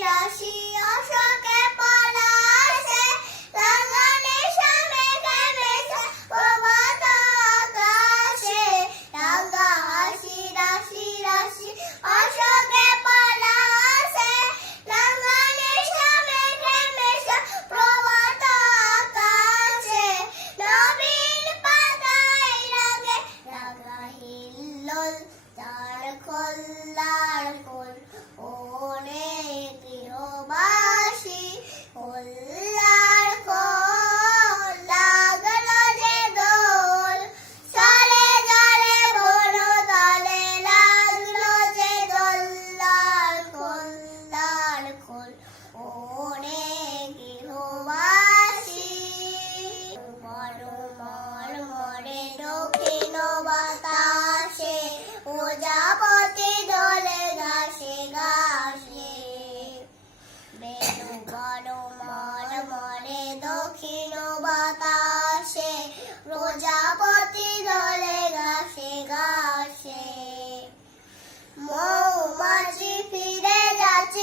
小心 ক্ষীণ বাতাসে প্রজাপতি দলে গাছে গাছে মৌমাছি ফিরে যাচ্ছে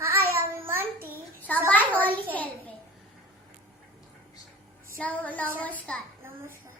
হাই আমি মান্তি সবাই হোলি খেলবে নমস্কার নমস্কার